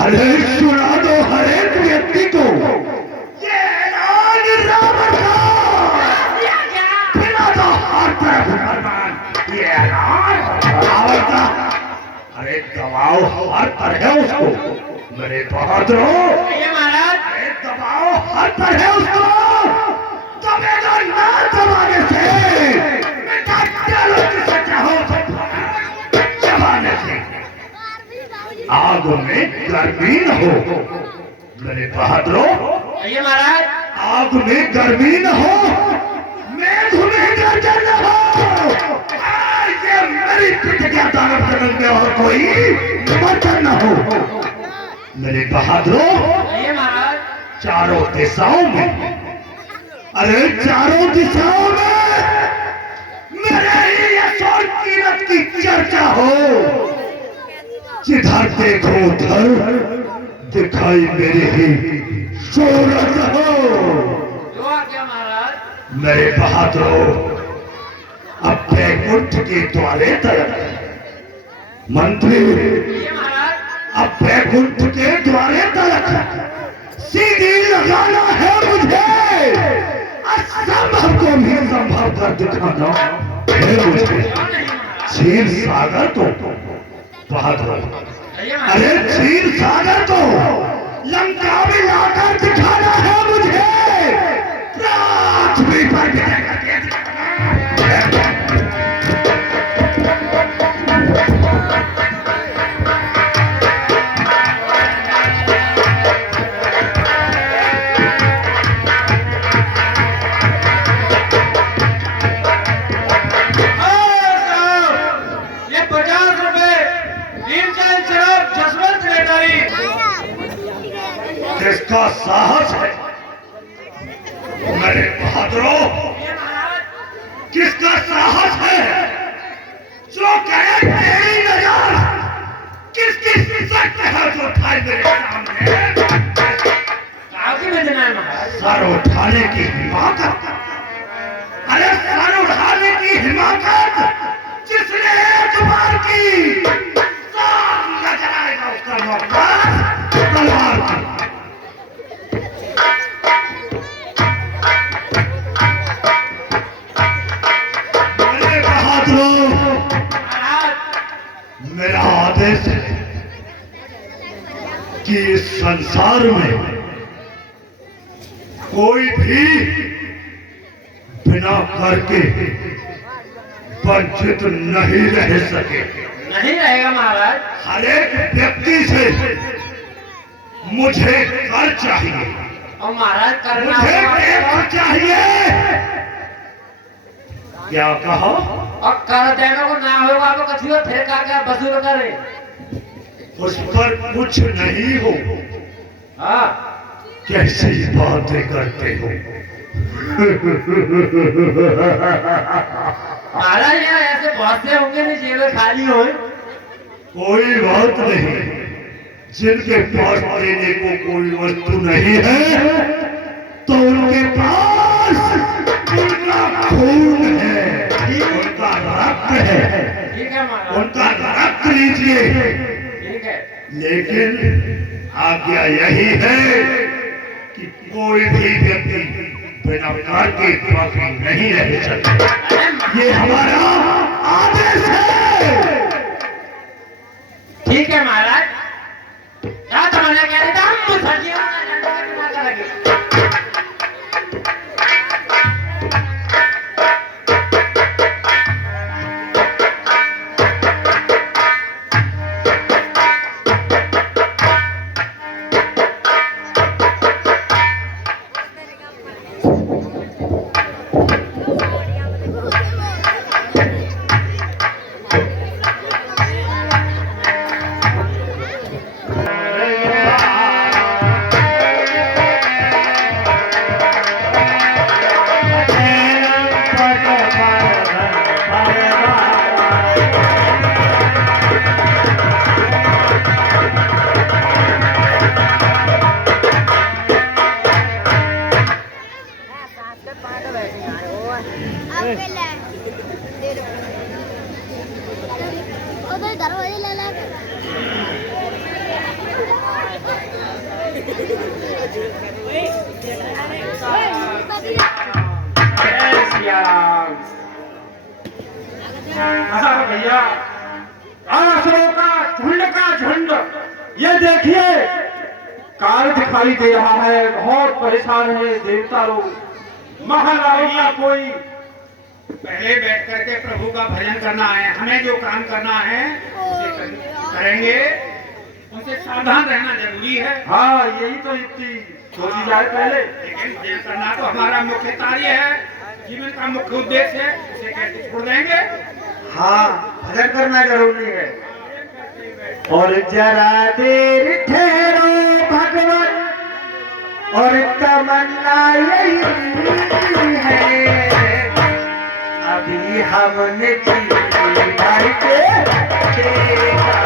अरे सुना दो हर एक व्यक्ति को ये ऐलान रावण का, सुना दो हर तरफ फरमान ये ऐलान रावण का। अरे दबाओ हर तरह उसको मेरे बहादुरों, अरे दबाओ हर तरह उसको, दबेगा ना दबाने से आग में गर्मी न हो मेरे बहादुरों, महाराज आग में गर्मी न हो, मेघ में गर्जन न हो, ये मेरी प्रतिज्ञा दानव जन्म में और कोई बर्तन न हो मेरे बहादुरों। महाराज चारों दिशाओं में, अरे चारों दिशाओं में मेरे ही यश और कीमत की चर्चा हो, जिधर देखो उधर दिखाई मेरे ही शोहरत हो महाराज। मेरे बहादुरों, अब बैकुंठ के द्वारे तलक मंत्री, अब बैकुंठ के द्वारे तलक सीढ़ी लगाना है मुझे, असंभव को भी संभव कर दिखाना है मुझे। क्षीर सागर को बहादुर, अरे क्षीर सागर को लंका में लाकर दिखाना है मुझे, पृथ्वी पर किसका साहस है मेरे बहादुरों, किसका साहस है जो कहे तेरी नजर, किसकी शक्ति है जो उठाए मेरे सामने सर उठाने की हिमाकत, अरे सर उठाने की हिमाकत जिसने एक बार की सब नजर आएगा उसका नौकर तलवार की। मेरा आदेश है कि इस संसार में कोई भी बिना करके वंचित नहीं रह सके। नहीं रहेगा महाराज। हर एक व्यक्ति से मुझे कर चाहिए और महाराज करना मुझे कर चाहिए। क्या कहा? और कर देने को ना होगा तो कथी हो फिर का वसूल करे, उस पर कुछ नहीं हो। हाँ कैसी बातें करते हो महाराज, यहाँ ऐसे बहुत से होंगे नहीं जेबें खाली हो। कोई बात नहीं, जिनके पास देने को कोई वस्तु नहीं है तो उनके पास उनका खून है, उनका रक्त है, ठीक है महाराज, उनका रक्त लीजिए। ठीक है, लेकिन आज्ञा यही है कि कोई भी व्यक्ति बिना कर के बाकी नहीं रह सकता। ये हमारा आदेश है। ठीक है महाराज। क्या तुम्हारे कह रहे थे हम मुसलियों का झंडा का किनारा करेंगे। जय सिया राम। हाँ भैया, आसुरों का झुंड ये देखिए काल दिखाई दे रहा है, बहुत परेशान है देवता लोग। महाराज का कोई पहले बैठ करके प्रभु का भजन करना है, हमें जो काम करना है उसे करेंगे, उनसे सावधान रहना जरूरी है। हाँ यही तो युक्ति सोची जाए पहले, लेकिन भजन करना तो हमारा मुख्य कार्य है, जीवन का मुख्य उद्देश्य है, उसे कैसे छोड़ देंगे। हाँ भजन करना जरूरी है। और जरा देर ठहरो भगवान, और तमन्ना यही है, अभी हमने जी भर के देखा।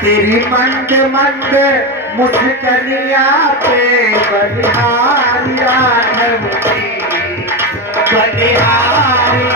तेरी मंद मंद मुस्कलिया पे बलिहारी राघव की, बलिहारी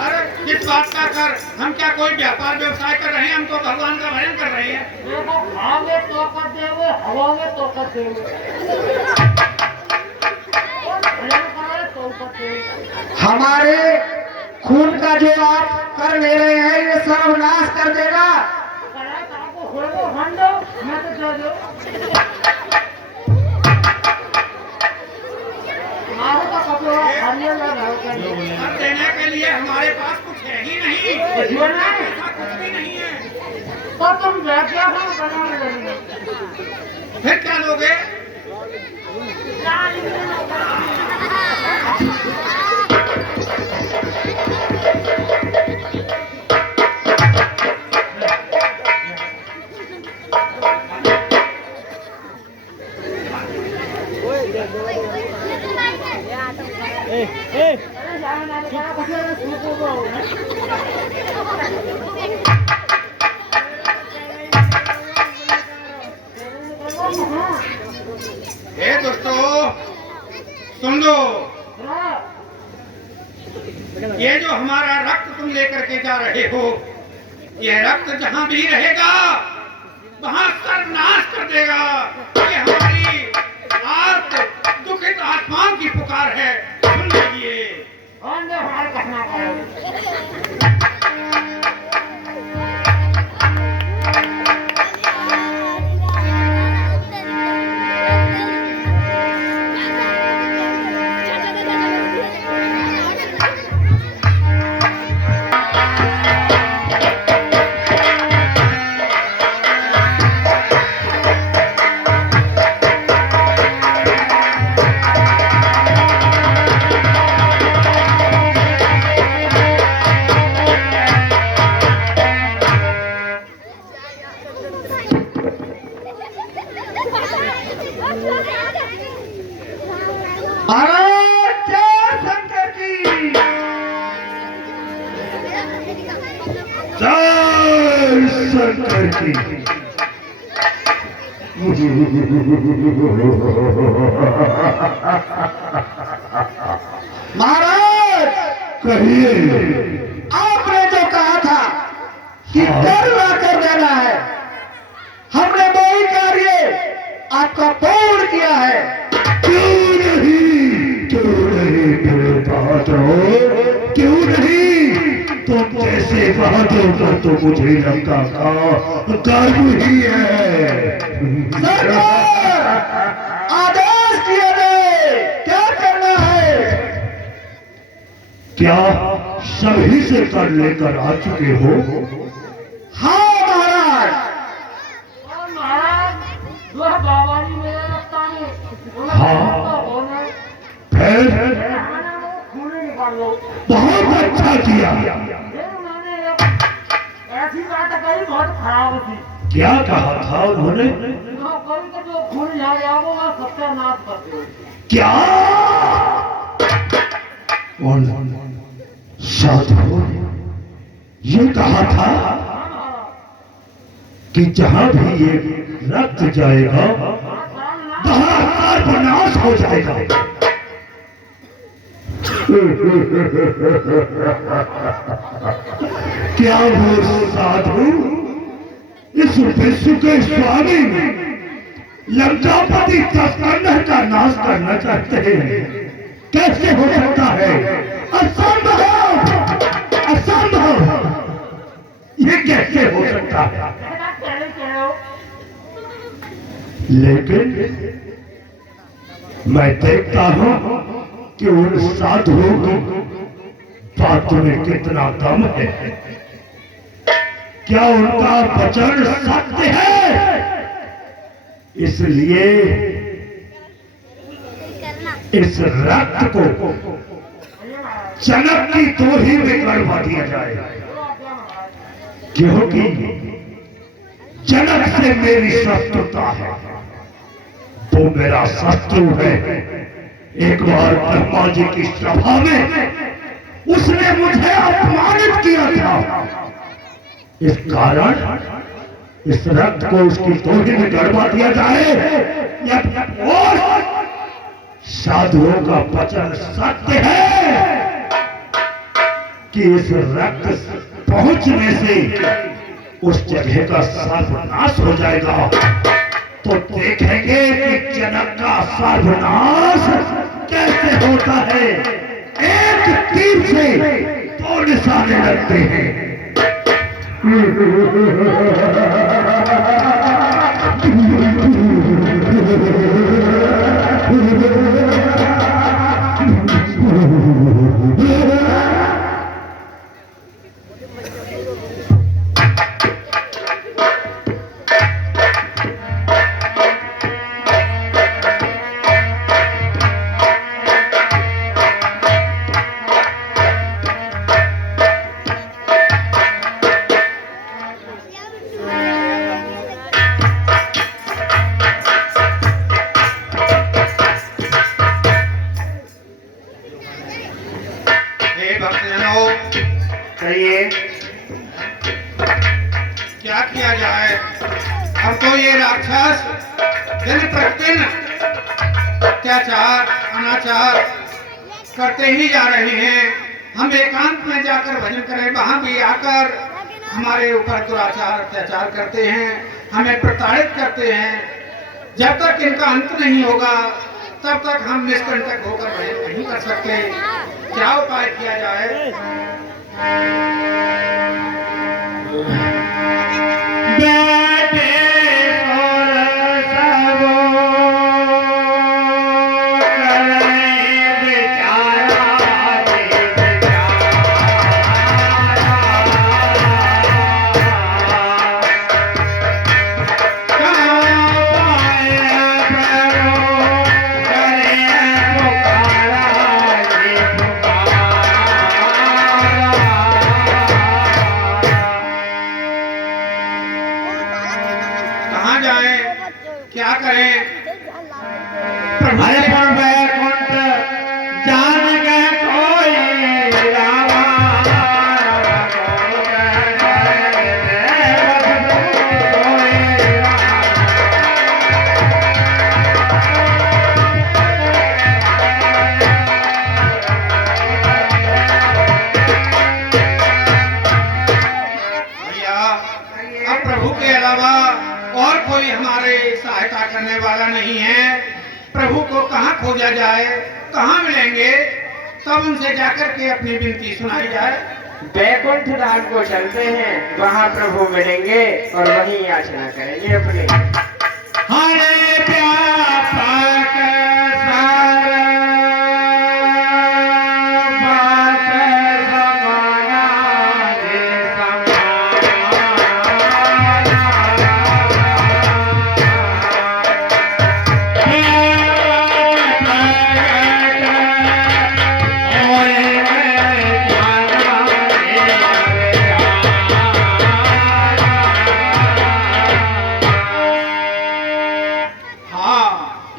अरे किस बात का कर, हम क्या कोई व्यापार व्यवसाय कर रहे हैं? हम तो भगवान का भजन कर रहे हैं। देखो भाव में तोकत देवे, हवा में तोकत देवे। भजन करे तोकत देवे। हमारे खून का जो आप कर ले रहे हैं ये सर्वनाश कर देगा। करे तो आपको होए को हंडो, मैं तो दे दो। मारो का कपड़ा हरियर लगाओ कर। कर देने के लिए हमारे पास कुछ है ही नहीं। कुछ भी नहीं? ऐसा कुछ भी नहीं है। तो तुम क्या हो बना लेंगे। फिर क्या लोगे? हे दोस्तों, सुन लो। ये जो हमारा रक्त तुम लेकर के जा रहे हो, ये रक्त जहां भी रहेगा वहां सर्वनाश कर देगा। ये हमारी आर्त दुखित आत्माओं की पुकार है, सुन लीजिए। हमारे कहना करो। शंकर की महाराज कहिए। आपने जो कहा था कि कर ला कर देना है, हमने वही कार्य आपका पूर्ण किया है। क्यों नहीं मेरे बहादुर, क्यों नहीं? तुम जैसे बहादुर का तो मुझे लंका का गर्व ही है। सरकार आदेश किए गए, क्या करना है? क्या सभी से कर लेकर आ चुके हो? हाँ महाराज। और महाराज जो है बाबा जी मेरे लगता है। हाँ। होने फिर खाना को खूने निकाल लो। बहुत अच्छा किया। फिर उन्होंने एक ऐसी बात कही बहुत खराब थी। क्या कहा था उन्होंने? जो कभी का जो खून जा गया वो मैं सत्यानाश कर दो। क्या? उन साधुओं ने ये कहा था कि जहां भी ये रक्त जाएगा वहां सर्वनाश हो जाएगा। क्या वो साधु इस विश्व के स्वामी लंकापति तस्कंदर का नाश करना चाहते हैं? कैसे हो सकता है? असंभव, असंभव। ये कैसे हो सकता है? लेकिन मैं देखता हूं कि उन साधुओं की बातों में कितना दम है। क्या उनका वचन सत्य है? इसलिए इस रक्त को जनक की दोही में गड़वा दिया जाए, क्योंकि जनक से मेरी शत्रुता है। वो मेरा शत्रु है। एक बार ब्रह्मा जी की सभा में उसने मुझे अपमानित किया था। इस कारण इस रक्त को उसकी दोही में गड़वा दिया जाए। और साधुओं का वचन सत्य है। कि इस रक्त पहुंचने से उस जगह का सर्वनाश हो जाएगा, तो देखेंगे कि जनक का सर्वनाश कैसे होता है। एक तीर से दो निशाने लगते हैं। हे भक्तजनों, कहिए। क्या किया जाए? अब तो ये राक्षस दिन प्रतिदिन अत्याचार अनाचार करते ही जा रहे हैं। हम एकांत में जाकर भजन करें, वहां भी आकर हमारे ऊपर दुराचार अत्याचार करते हैं, हमें प्रताड़ित करते हैं। जब तक इनका अंत नहीं होगा तब तक हम निष्कंटक होकर भजन नहीं कर सकते। क्या उपाय किया जाए? कहाँ जाएं? क्या करें? हरे पर बैकुंठ जान गए कोई रामा, भैया, अब प्रभु के अलावा और कोई हमारे सहायता करने वाला नहीं है। प्रभु को कहाँ खोजा जाए, कहाँ मिलेंगे? तब उनसे जाकर के अपनी विनती सुनाई जाए। बैकुंठ धाम को चलते हैं, वहाँ प्रभु मिलेंगे और वहीं याचना करेंगे अपने। हरे व्यापक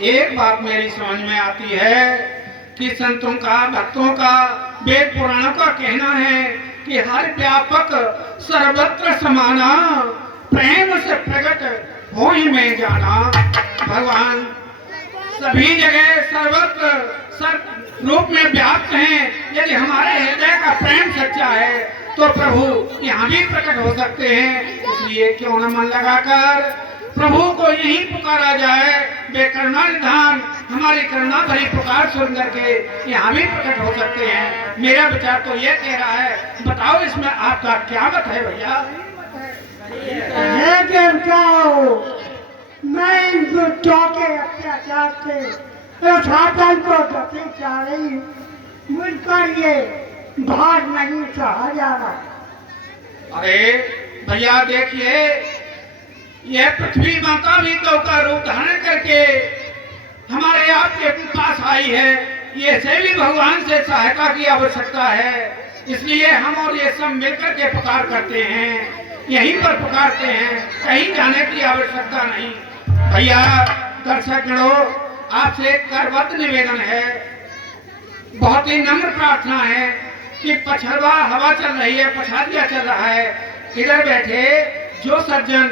एक बात मेरी समझ में आती है कि संतों का, भक्तों का, वेद पुराणों का कहना है कि हर व्यापक सर्वत्र समाना, प्रेम से प्रकट हो ही में जाना। भगवान सभी जगह सर्वत्र सर्व रूप में व्याप्त हैं। यदि हमारे हृदय का प्रेम सच्चा है तो प्रभु यहाँ भी प्रकट हो सकते हैं। इसलिए क्यों न मन लगाकर प्रभु को यही पुकारा जाए। वे करुणा निधान हमारी करुणा भरी पुकार सुन करके यहाँ भी प्रकट हो सकते हैं। मेरा विचार तो ये कह रहा है, बताओ इसमें आपका क्या मत है भैया? हे देवताओं, मैं इन दुष्टों के अत्याचार से शासन को गति जा रही हूँ। मुझ पर ये भार नहीं सहा जा रहा। अरे भैया देखिए, यह पृथ्वी माता भी तो का रूप धारण करके हमारे आपके पास आई है। ये से भी भगवान से सहायता की आवश्यकता है। इसलिए हम और ये सब मिलकर के पुकार करते हैं, यहीं पर पुकारते हैं, कहीं जाने की आवश्यकता नहीं। भैया दर्शक गणों, आपसे एक करबद्ध निवेदन है, बहुत ही नम्र प्रार्थना है कि पछड़वा हवा चल रही है, पछाड़िया चल रहा है, इधर बैठे जो सज्जन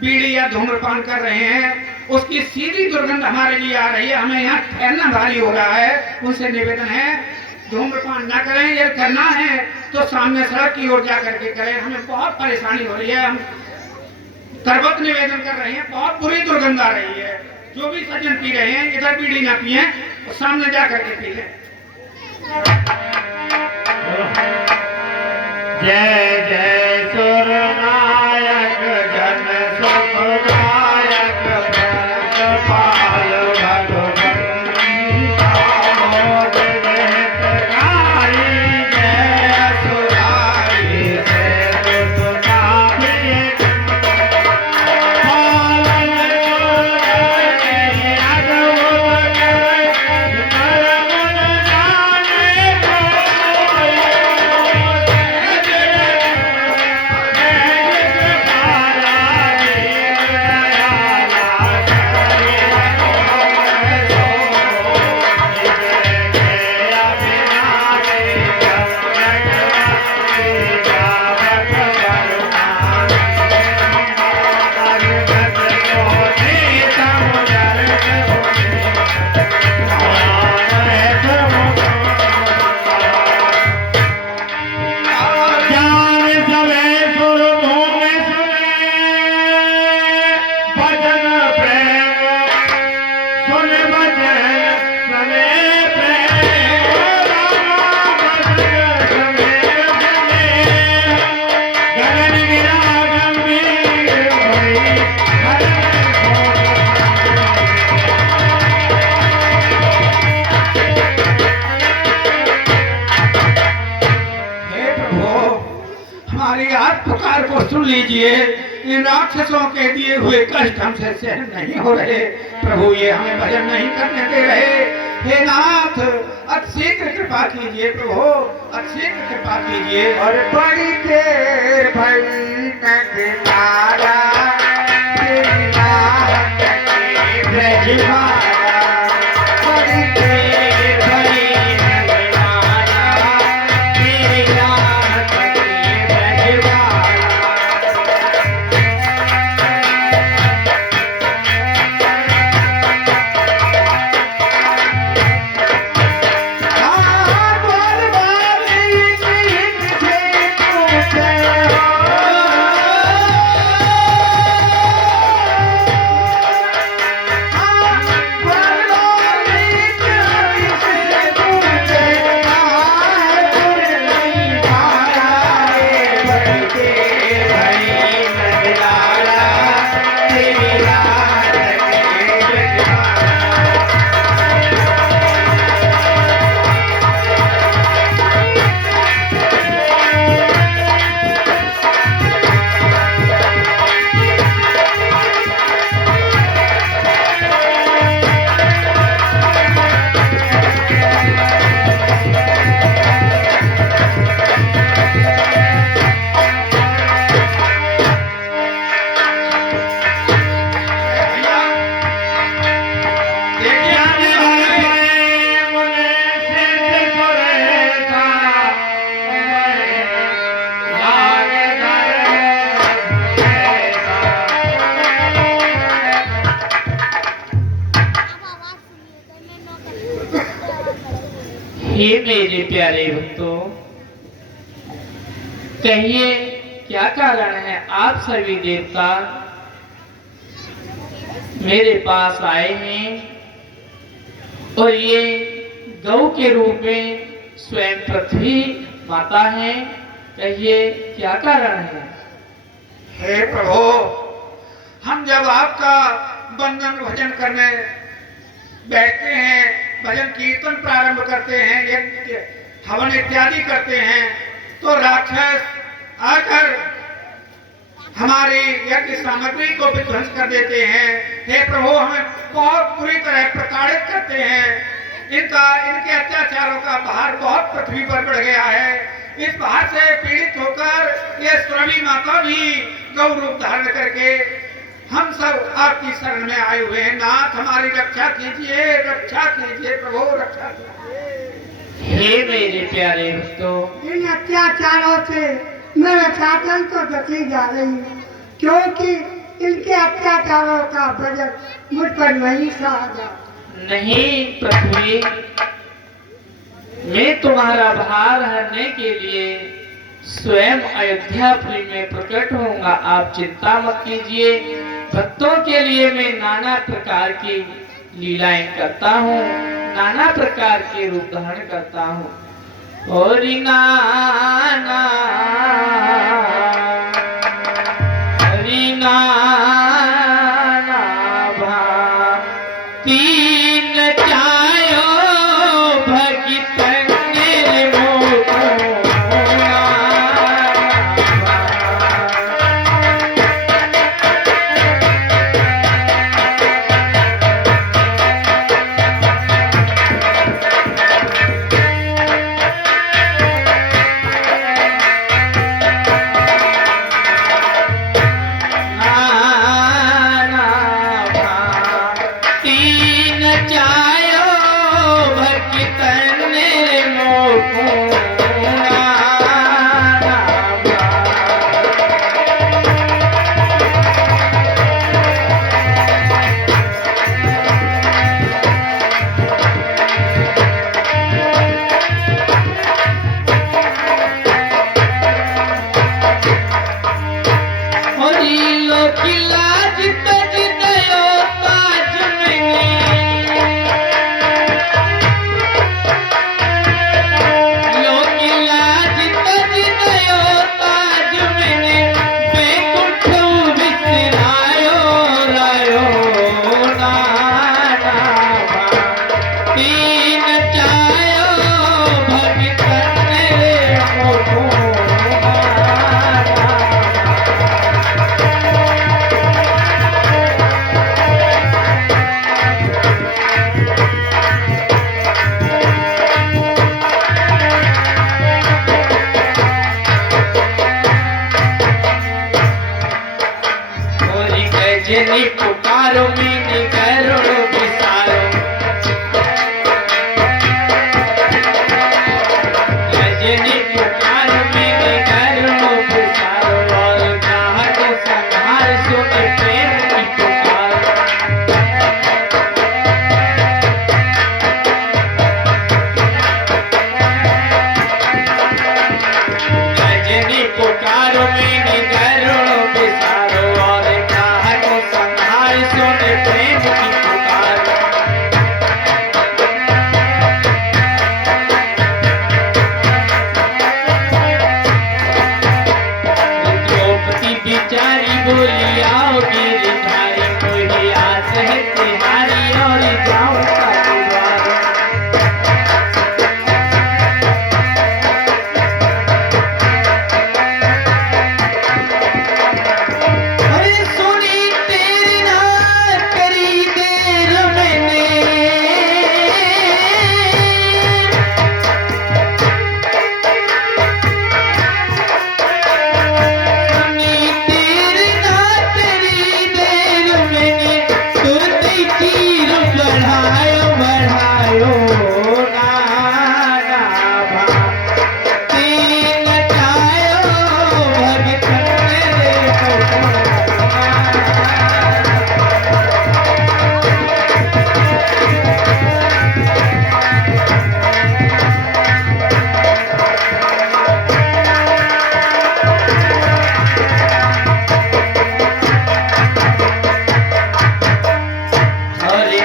बीड़ी या धूम्रपान कर रहे हैं उसकी सीधी दुर्गंध हमारे लिए आ रही है, हमें यहाँ ठहरना भारी हो रहा है। उनसे निवेदन है धूम्रपान न करें। ये करना है तो सामने सड़क की ओर जा करके करें। हमें बहुत परेशानी हो रही है, हम करबत निवेदन कर रहे हैं, बहुत बुरी दुर्गंध आ रही है। जो भी सज्जन पी रहे हैं इधर बीड़ी ना पिए और सामने जा करके पी लें। जय जय सुरनायक जन सुखदायक पाल पुकार को सुन लीजिए। इन राक्षसों के दिए हुए कष्ट हमसे सहन नहीं हो रहे। प्रभु ये हमें भजन नहीं करने दे रहे। हे नाथ अतिशीघ्र कृपा कीजिए प्रभु, अतिशीघ्र कृपा कीजिए। और बड़ी देर भई नगमारा तेरी रात के ब्रजमारा। बड़ी देर भई नगमारा तेरी रात के ब्रजमारा। हे मेरे प्यारे भक्तों, कहिए क्या कारण है आप सभी देवता मेरे पास आए हैं और ये गौ के रूप में स्वयं पृथ्वी माता है। कहिए क्या कारण है। हे प्रभु, हम जब आपका वंदन भजन करने बैठते हैं, भजन कीर्तन प्रारंभ करते हैं, यज्ञ हवन इत्यादि करते हैं, तो राक्षस आकर हमारी यज्ञ सामग्री को विध्वंस कर देते हैं। हे प्रभु, हमें बहुत बुरी तरह प्रताड़ित करते हैं। इनके अत्याचारों का भार बहुत पृथ्वी पर बढ़ गया है। इस भार से पीड़ित होकर ये सुरभि माता भी गौ रूप धारण करके हम सब आपकी शरण में आए हुए हैं। नाथ, हमारी रक्षा कीजिए, रक्षा कीजिए प्रभु, रक्षा कीजिए। हे मेरे प्यारे भक्तों, इन अत्याचारों से मेरे साधन को गति जा रही है, क्योंकि इनके अत्याचारों का वजन मुझ पर नहीं सहा जा। नहीं पृथ्वी, मैं तुम्हारा भार हरने के लिए स्वयं अयोध्यापुरी में प्रकट होऊंगा। आप चिंता मत कीजिए। भक्तों के लिए मैं नाना प्रकार की लीलाएं करता हूँ, नाना प्रकार के रूप धारण करता हूँ। और नाना हरि नाना भा तीन चायो भगितन निर्मोह जनी पुकारो मैंने करो विसारो जनी पुकारो मैंने करो विसारो और जहाँ को संहार सुने प्रेम की पुकार जनी पुकारो मैंने करो विसारो और सुने प्रेम की पुकार द्रौपदी बिचारी बोली आओ गिरधारी कोई आस है तुम्हारी और जाओ का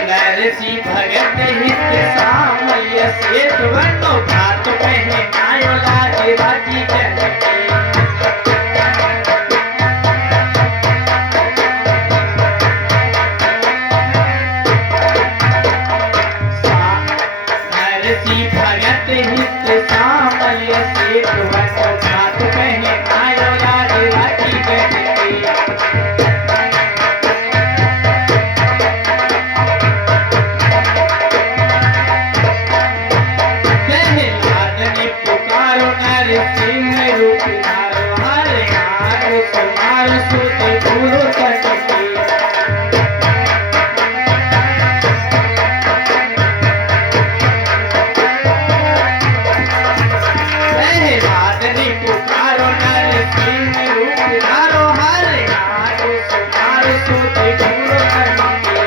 द्वार भगत हित सामय सेठ बनो भात पहने आयो लागे बाजी जनकी नरसी भगत हित सामय सेठ बनो भात पहने आयो लागे बाजी जनकी सिंह रूप धारो हरे हारो सुमार सुते पूरो तटकी बादनी पुकारो नर सिंह रूप धारो हरे हारो सुमार सुते पूरो तटकी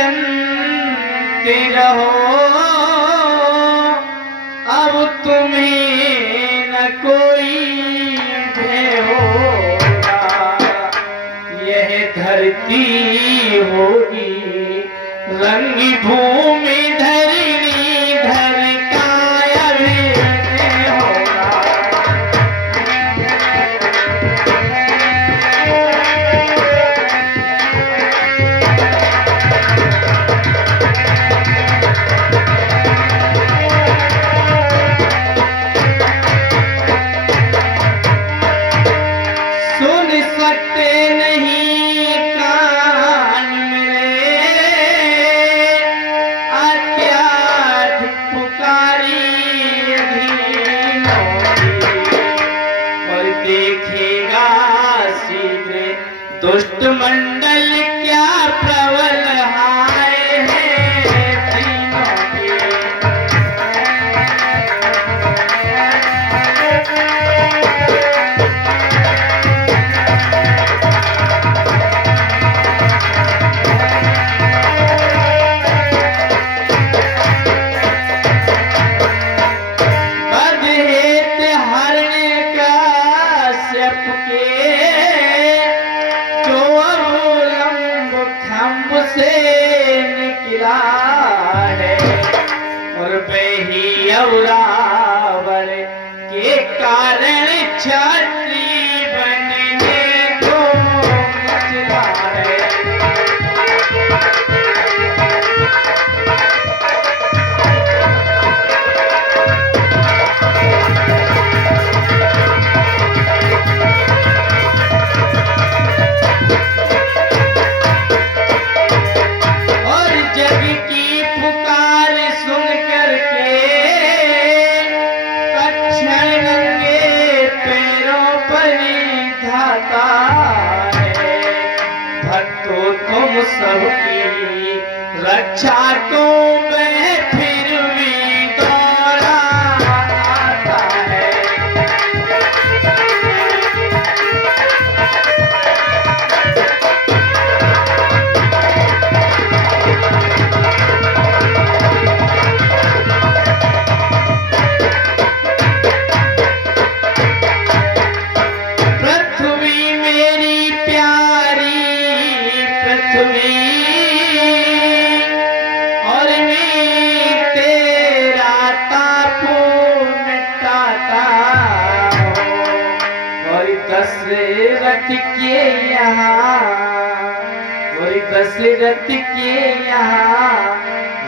जानते रहो, अब तुम्हें न कोई भय होगा। यह धरती होगी रंग भूमि धरणी, धर काया विनय होगा। सुन सकते नहीं कान मेरे, अत्याध पुकारी अधीनों की। और देखेगा शीघ्र दुष्ट मंडल क्या प्रबल हाय है तीनों की। बदहेत हरण काश्यप के, जो अवलंब खंभ से निकला है। और वही अवरावण के कारण छत्री बनने को मचला है। और जग की पुकार सुन करके कच्छण नंगे पैरों पर धाता है। भक्तों तुम सबकी रक्षा को मैं फिर भी दौड़ा आता है। पृथ्वी मेरी प्यारी पृथ्वी, और मैं तेरा ताप मिटाता हूँ। और दशरथ के यहाँ, और दशरथ के यहाँ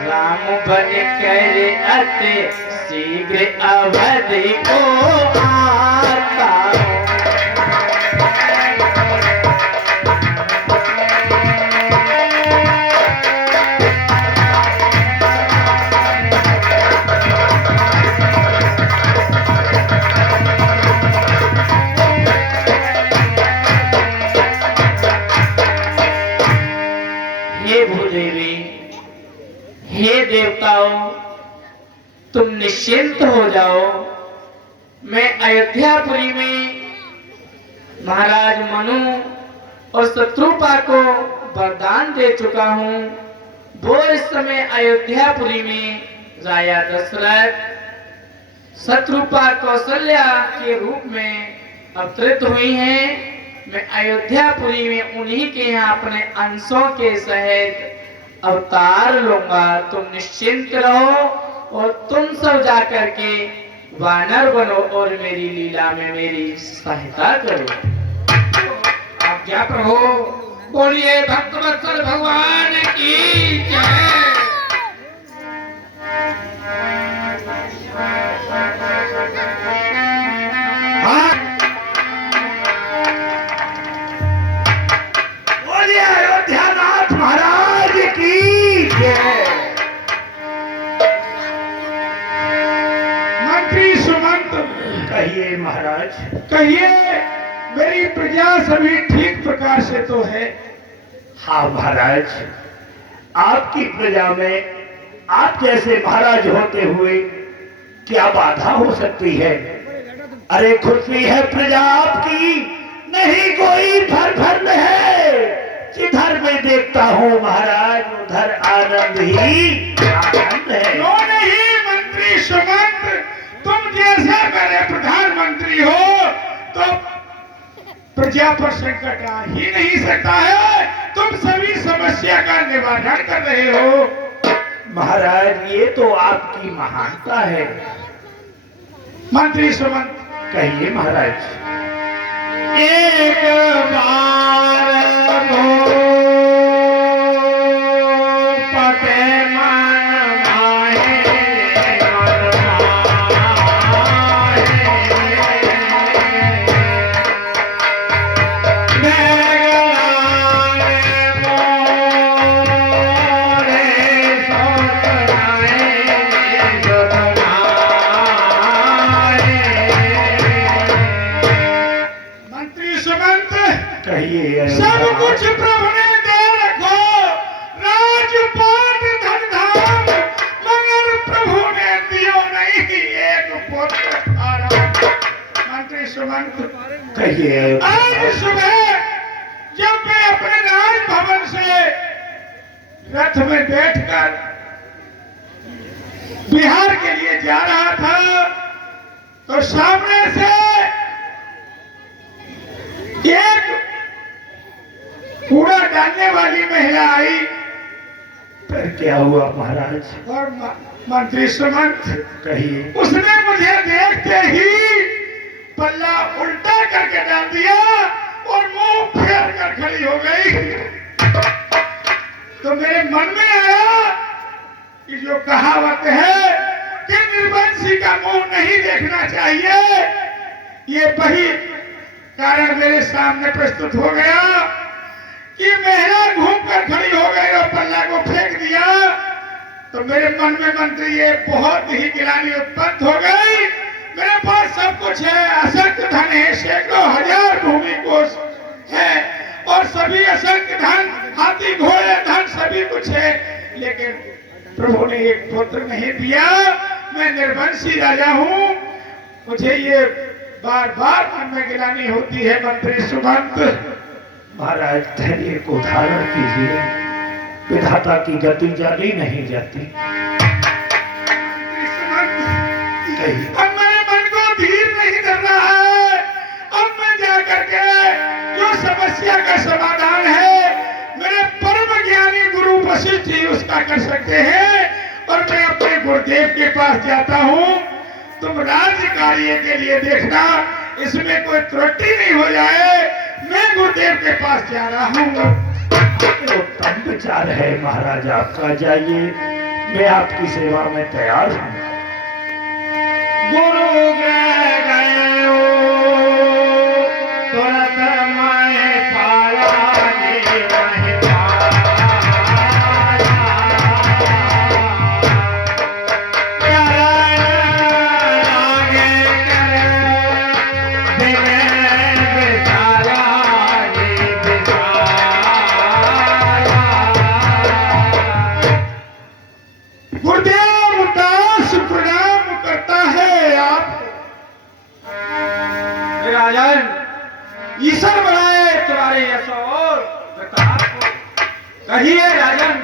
राम बन कर अति शीघ्र अवध को आता हूँ। हे भूदेवी, हे देवताओं, तुम निश्चिंत हो जाओ। मैं अयोध्यापुरी में महाराज मनु और शत्रुपा को वरदान दे चुका हूँ। वो इस समय अयोध्यापुरी में राजा दशरथ शत्रुपा कौशल्या के रूप में अवतरित हुई हैं। मैं अयोध्यापुरी में उन्हीं के यहाँ अपने अंशों के सहित अवतार लूंगा। तुम निश्चिंत रहो और तुम सब जाकर के वानर बनो और मेरी लीला में मेरी सहायता करो। आज्ञा प्रभु। बोलिए भक्तवत्सल भगवान की जय। बोलिए अयोध्यानाथ महाराज की जय। मंत्री सुमंत, कहिए महाराज। कहिए मेरी प्रजा सभी ठीक प्रकार से तो है? हाँ महाराज, आपकी प्रजा में आप जैसे महाराज होते हुए क्या बाधा हो सकती है? अरे खुशी है प्रजा आपकी, नहीं कोई फरफर है। जिधर मैं देखता हूँ महाराज उधर आनंद ही आनंद है। क्यों नहीं मंत्री सुमंत, तुम जैसे मेरे प्रधानमंत्री हो तो प्रजा पर संकट आ ही नहीं सकता है। तुम सभी समस्या का निवारण कर रहे हो। महाराज ये तो आपकी महानता है। मंत्री सुमंत, कहिए महाराज। एक बार पटे मन माहे मंत्री सुमंत, कहिए। सब कुछ प्रभु ने दे रखो, राजपाट धन धाम, मगर प्रभु ने दियो नहीं एक पुत्र आराम। मंत्री सुमंत, कहिए। आज सुबह जब मैं अपने राजभवन से रथ में बैठकर बिहार के लिए जा रहा था तो सामने से एक कूड़ा डालने वाली महिला आई फिर क्या हुआ महाराज? और मंत्री सुमंत, कहिए। उसने मुझे देखते ही पल्ला उल्टा करके डाल दिया और मुंह फेर कर खड़ी हो गई। तो मेरे मन में आया कि जो कहावत है कि निर्वंशी का मुंह नहीं देखना चाहिए, ये वही कारण मेरे सामने प्रस्तुत हो गया कि महिला घूम कर खड़ी हो गई और पल्ला को फेंक दिया। तो मेरे मन में मंत्री ये बहुत ही गिलानी उत्पन्न हो गई। मेरे पास सब कुछ है, असंख्य धन है, सैकड़ों हजार भूमि कोष है और सभी असंख्य धन, हाथी घोड़े धन सभी कुछ है, लेकिन प्रभु ने एक पुत्र नहीं दिया। मैं निर्वंशी राजा हूँ, मुझे ये बार बार मन में गिलानी होती है। मंत्री सुमंत, महाराज धैर्य को धारण कीजिए, विधाता की गति जानी नहीं जाती। मंत्री सुमंत, कहिए। अब मेरे मन को धीर नहीं धर रहा है। अब मैं जाकर के जो समस्या का समाधान है मेरे परम ज्ञानी गुरु वशिष्ठ जी उसका कर सकते हैं और मैं अपने गुरुदेव के पास जाता हूँ। तुम राज्य कार्य के लिए देखना, इसमें कोई त्रुटि नहीं हो जाए। मैं गुरुदेव के पास जा रहा हूँ। उत्तम विचार है महाराज आपका, जाइए, मैं आपकी सेवा में तैयार हूँ। गुरु गए तुरंत मैं पाया नहीं गुरुदेव दास प्रणाम करता है आप। राजन, ईश्वर बनाए तुम्हारे यश और प्रताप को। कहिए राजन।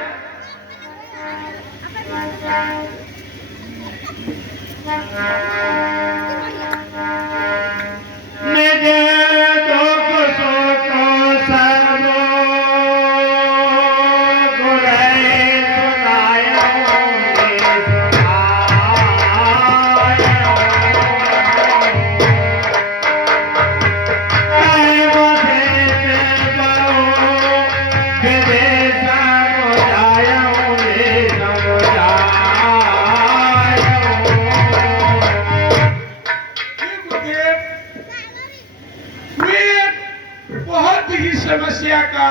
समस्या का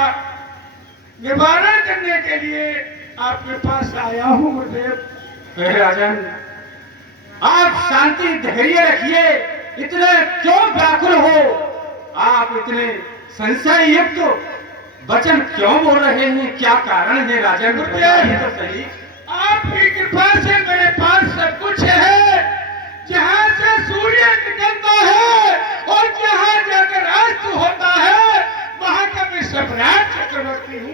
निवारण करने के लिए आपके पास आया हूँ गुरुदेव। राजन, आप शांति धैर्य रखिए, इतने क्यों व्याकुल हो? आप इतने संशय युक्त वचन क्यों बोल रहे हैं? क्या कारण है राजन? बताइए तो सही। आपकी कृपा से मेरे पास सब कुछ है। जहाँ से सूर्य निकलता है और जहाँ जाकर अस्त होता है वहाँ का मैं सम्राट चक्रवर्ती हूँ,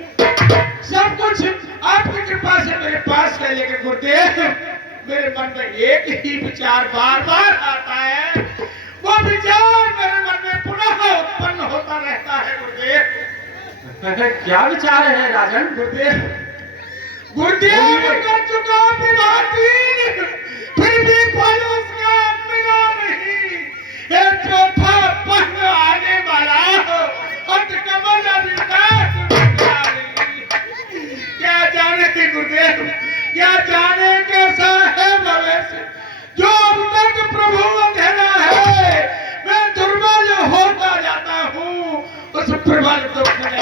सब कुछ आपकी कृपा से मेरे पास है। लेकिन गुरुदेव, मेरे मन में एक ही विचार बार बार आता है, वो विचार मेरे मन में पुनः उत्पन्न होता रहता है। गुरुदेव, क्या विचार है राजन? गुरुदेव, गुरुदेव कर चुका विभाती, फिर भी फल उसका मिला नहीं। एक चौथा पहन आने वाला कमल अविनाश क्या जाने थे गुरुदेव, क्या जाने कैसा है भविष्य, जो अब तक प्रभु अंधेरा है, मैं दुर्बल होता जाता हूँ, उस प्रबल दुख ने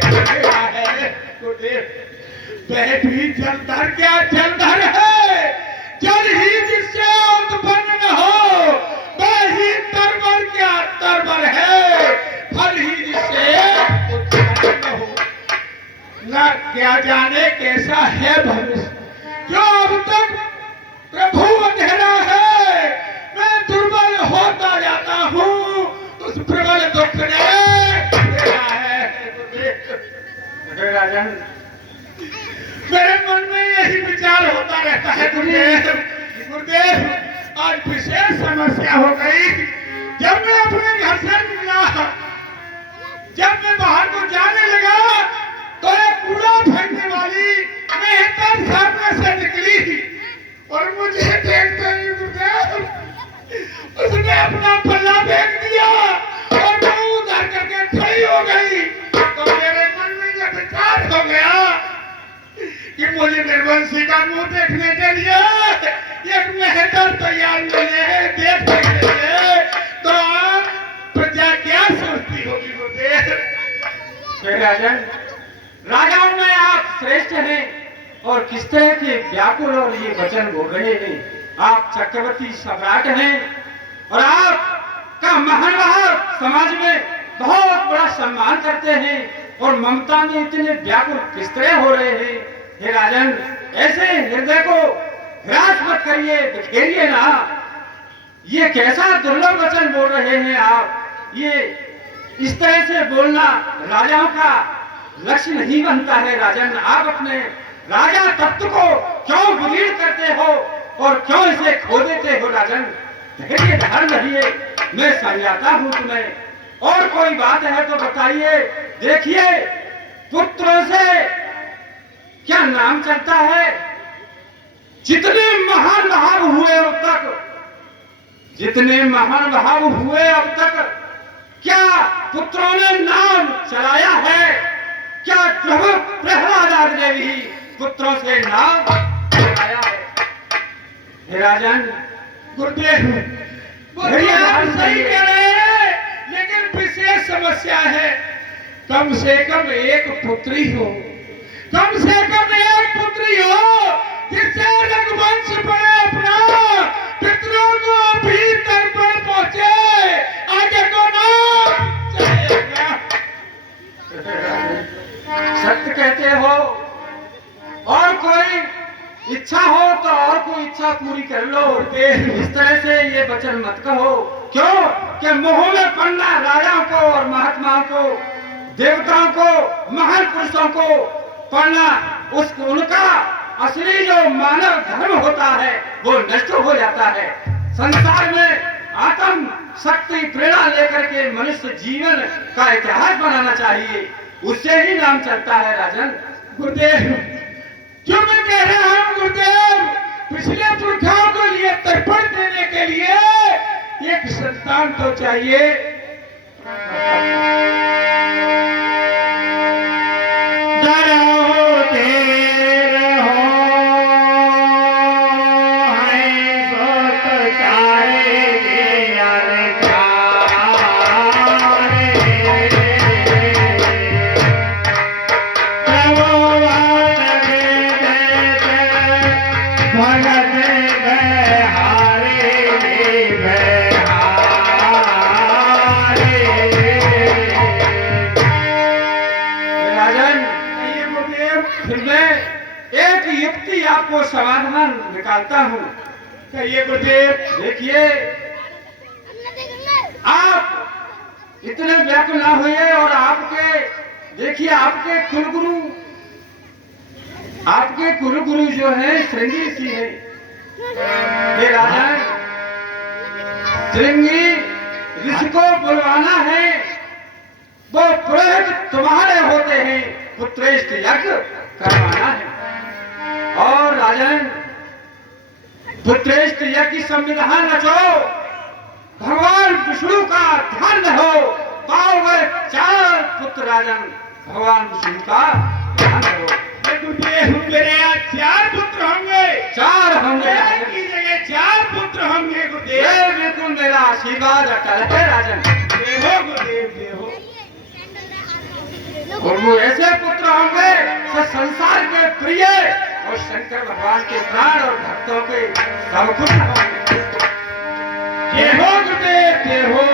घेरा है। गुरुदेव, वह भी जलधर क्या जलधर है, जल ही जिससे उत्पन्न न हो, वह ही तरबर क्या तरबर है, फल ही जिससे उत्पन्न न हो। न क्या जाने कैसा है भविष्य, जो अब तक प्रभु अंधेरा है, मैं दुर्बल होता जाता हूँ, उस प्रबल दुख ने घेरा है। राजन, मेरे मन में यही विचार होता रहता है। गुरुदेव, गुरुदेव, आज विशेष समस्या हो गई। जब मैं अपने घर से निकला, जब मैं बाहर को जाने लगा, तो एक कूड़ा फेंकने वाली मेहतर सामने से निकली और मुझे देखते ही गुरुदेव, उसने अपना पल्ला फेंक दिया और मुंह उधर करके खड़ी हो गई। तो मेरे मन में यह विचार हो गया कि मुझे निर्वंशी का मुंह देखने के लिए एक मेहतर तैयार मिले हैं, देखने के लिए। तो आप प्रजा क्या सोचती होगी गुरुदेव? राजन, राजाओं में आप श्रेष्ठ हैं और किस तरह के व्याकुल और ये वचन बोल रहे हैं। आप चक्रवर्ती सम्राट हैं और आपका महानुभाव समाज में बहुत बड़ा सम्मान करते हैं और ममता में इतने व्याकुल किस तरह हो रहे हैं। हे राजन, ऐसे हृदय को हरास मत करिए, बिखेरिए ना। ये कैसा दुर्लभ वचन बोल रहे हैं आप। ये इस तरह से बोलना राजाओं का लक्ष्य नहीं बनता है। राजन, आप अपने राजा तत्व को क्यों विलीन करते हो और क्यों इसे खो देते हो? राजन, धैर्य धारण रहिए, मैं समझाता हूं तुम्हें। और कोई बात है तो बताइए। देखिए, पुत्रों से क्या नाम चलता है? जितने महान भाव हुए अब तक, जितने महान भाव हुए अब तक, क्या पुत्रों ने नाम चलाया है? क्या प्रभु प्रहलाद ने भी पुत्रों से नाम चलाया है? हे राजन, गुरुदेव, आप सही कह रहे हैं, लेकिन विशेष समस्या है। कम से कम एक पुत्री हो, कम से कम एक पुत्री हो, जिससे रघुवंश बढ़े अपना, पितरों को भी तर्पण पहुंचे, आगे को नाम चलेगा। सत्य कहते हो। और कोई इच्छा हो तो और कोई इच्छा पूरी कर लो। इस तरह से ये वचन मत कहो। क्यों कि मुंह में पड़ना राजाओं को और महात्माओं को, देवताओं को, महान पुरुषों को पढ़ना, उसको उनका असली जो मानव धर्म होता है वो नष्ट हो जाता है। संसार में आत्म शक्ति प्रेरणा लेकर के मनुष्य जीवन का इतिहास बनाना चाहिए, उससे ही नाम चलता है। राजन, गुरुदेव, जो मैं कह रहा हूँ गुरुदेव, पिछले पुरखाओं को लिए तर्पण देने के लिए एक संतान तो चाहिए। आपको समाधान निकालता हूँ। कहिए गुरुदेव। देखिए, आप इतने व्याकुल ना हुए और आपके देखिए आपके कुलगुरु जो है श्रृंगी ऋषि है। ये राजा श्रृंगी ऋषि को बुलवाना है, वो पुरोहित तुम्हारे होते हैं, पुत्रेष्ट यज्ञ करवाना है। और राजन पुत्रेष्ट यज्ञ संविधान रचो, भगवान विष्णु का ध्यान हो, पाओगे 4 पुत्र। राजन भगवान विष्णु का ध्यान हो। मेरे यहाँ 4 पुत्र होंगे, 4 होंगे एक की जगह 4 पुत्र होंगे गुरुदेव। ये बिल्कुल मेरा आशीर्वाद अटल है राजन। देहो गुरुदेव देहो। और वो ऐसे पुत्र होंगे जो संसार के प्रिय और शंकर भगवान के प्राण और भक्तों के सब कुछ होंगे। देहो गुरुदेव देहो।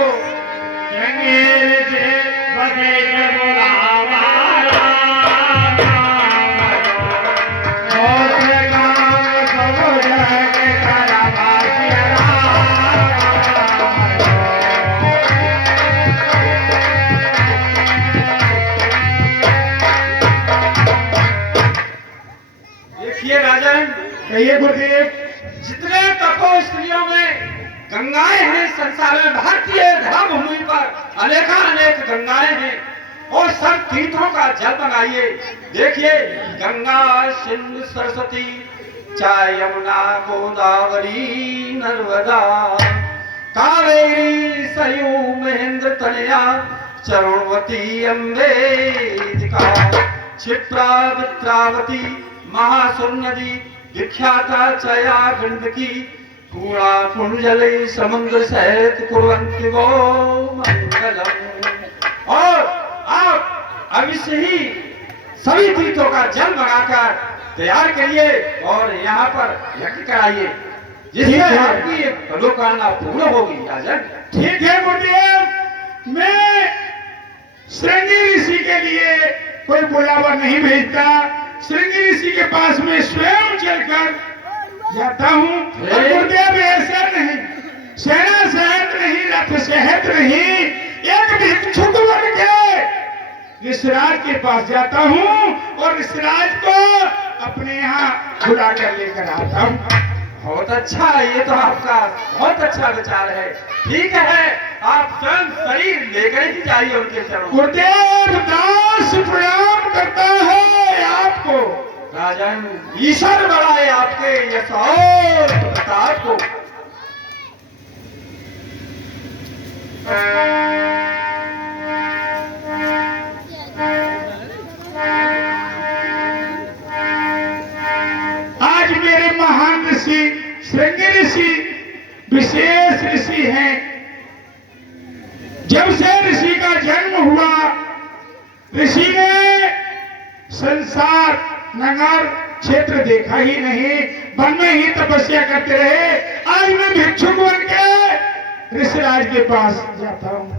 देखिए राजन, कहिए गुरुदेव। जितने तपो स्त्रियों में गंगाएं हैं संसार में, भारतीय धर्म भूमि पर अनेक गंगाएं हैं और सब तीर्थों का जल मंगाइए। देखिए गंगा सिंधु सरस्वती चाहे यमुना गोदावरी नर्मदा कावेरी सरयू महेंद्र तनया चरणवती अम्बेदिका क्षिप्रा वित्रावती महासुर नदी विख्याता चया गंडकी पूरा कुंजले समुद्र सहित कुर्वन्ति वो मंगलम। और आप अभी से ही सभी तीर्थों का जल मंगाकर तैयार करिए और यहाँ पर यज्ञ कराइए, जिससे आपकी मनोकामना पूर्ण होगी। राजन ठीक है गुरुदेव, मैं श्रृंगी ऋषि के लिए कोई बुलावा नहीं भेजता, श्रृंगी ऋषि के पास में स्वयं चलकर जाता हूँ। गुरुदेव ऐसा नहीं, सेना सहित नहीं, रथ सहित नहीं, एक भिक्षुक बन के ऋषिराज के पास जाता हूँ और ऋषिराज को अपने यहाँ बुला कर लेकर आता हूँ। बहुत अच्छा, ये तो आपका बहुत अच्छा विचार है। ठीक है, आप स्वयं शरीर लेकर ही जाइए उनके चरणों। गुरुदेव दास प्रणाम करता है आपको। राजन ईश्वर बढ़ाए आपके यश और प्रताप को। आज मेरे महान ऋषि श्रृंगी ऋषि विशेष ऋषि हैं। जब से ऋषि का जन्म हुआ, ऋषि ने संसार नगर क्षेत्र देखा ही नहीं, वन में ही तपस्या करते रहे। आज मैं भिक्षुक बन के ऋषिराज के पास जाता हूँ।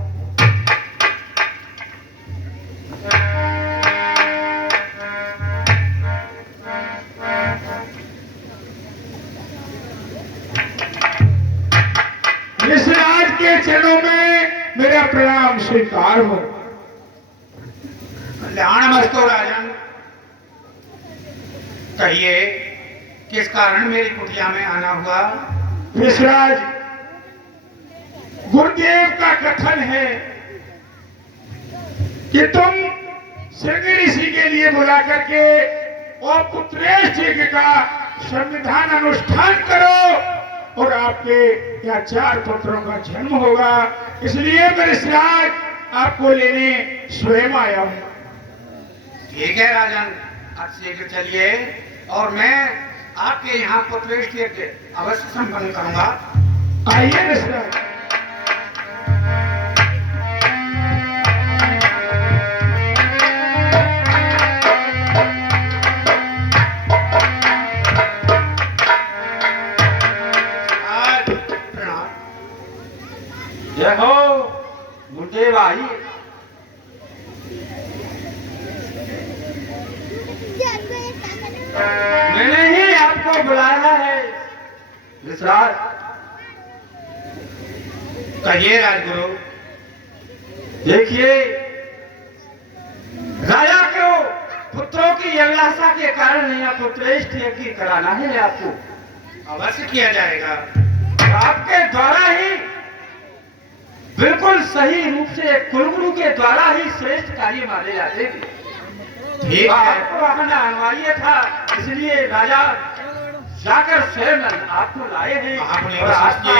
ऋषिराज के चरणों में मेरा प्रणाम स्वीकार हो। नमस्ते राजन, कहिए किस कारण मेरी कुटिया में आना हुआ? ऋषिराज, गुरुदेव का कथन है कि तुम श्रृंगी ऋषि के लिए बुला करके और पुत्रेष्ठ यज्ञ का संविधान अनुष्ठान करो और आपके यहाँ 4 पुत्रों का जन्म होगा। इसलिए मैं ऋषिराज आपको लेने स्वयं आया हूँ। ठीक है राजन, अब शीघ्र चलिए और मैं आपके यहाँ पुत्रेष्ठ यज्ञ अवश्य संपन्न करूंगा। आइए ऋषिराज। जय हो गुरुदेव, आई मैंने ही आपको बुलाया है ऋषिराज। कहिए राजगुरु। देखिए राजा को पुत्रों की अभिलाषा के कारण यहाँ पुत्रेष्ठ यज्ञ कराना है आपको। अवश्य किया जाएगा। आपके द्वारा ही बिल्कुल सही रूप से कुलगुरु के द्वारा ही श्रेष्ठ कार्य माने जाते थे। ठीक है। आपको अपना अनिवार्य था, इसलिए राजा जाकर स्वयं आपको लाए हैं। आपने और आपका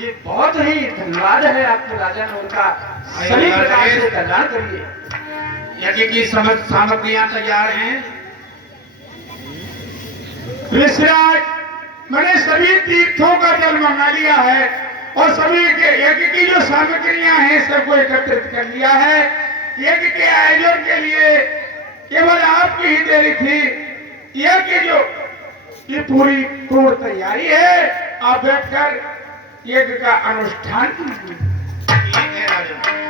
ये बहुत ही धन्यवाद है आपको राजा ने, उनका सभी प्रकार से कल्याण करिए। यज्ञ की समस्त सामग्रियां तैयार हैं। ऋषिराज, मैंने सभी तीर्थों का जल मंगा लिया है और सभी के यज्ञ की जो सामग्रियां हैं सबको एकत्रित कर लिया है। यज्ञ के आयोजन के लिए केवल आपकी ही देरी थी। यज्ञ जो की पूरी पूर्ण तैयारी है, आप बैठकर यज्ञ का अनुष्ठान कीजिए। ठीक है राजा।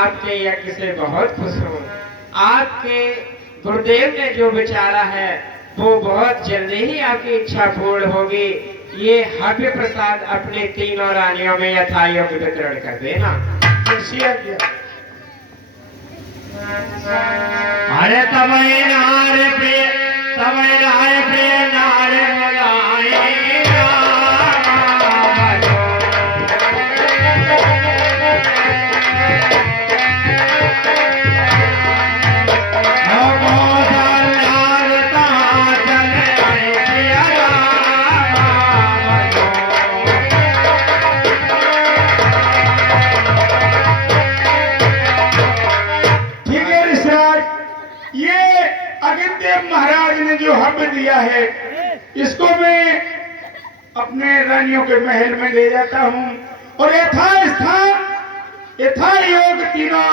आपके यज्ञ से बहुत खुश हूँ। आपके गुरुदेव ने जो विचारा है वो बहुत जल्दी ही आपकी इच्छा पूर्ण होगी। ये हव्य प्रसाद अपने तीनों रानियों में यथायोग्य वितरण कर देना। अरे तबई नारे प्रिय, तबई नारे प्रिय नारे मलाए महाराज ने जो हव्य दिया है इसको मैं अपने रानियों के महल में ले जाता हूँ और यथास्थान यथा योग तीनों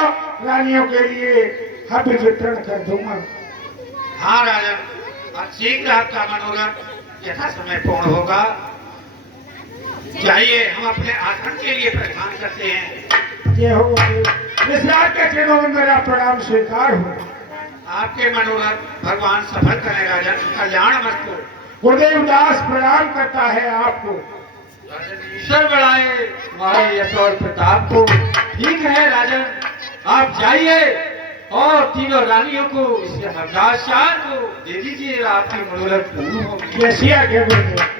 रानियों के लिए हव्य वितरण कर दूंगा। हाँ राजन, अब शीघ्र आपका मनोरथ यथा समय पूर्ण होगा। जाइए, हम अपने आसन के लिए प्रस्थान करते हैं। जय हो इस रात के चरणों में मेरा प्रणाम स्वीकार हो। आपके मनोरथ भगवान सफल करें राजन, कल्याण मस्तु। गुरुदेव दास प्रणाम करता है आपको। ईश्वर बढ़ाए तुम्हारे यश और प्रताप को। ठीक है राजन, आप जाइए और तीनों रानियों को इस हवदार को दे दीजिए। आपकी मनोरथ पूर्ण होगी। जैसी आज्ञा गुरुदेव।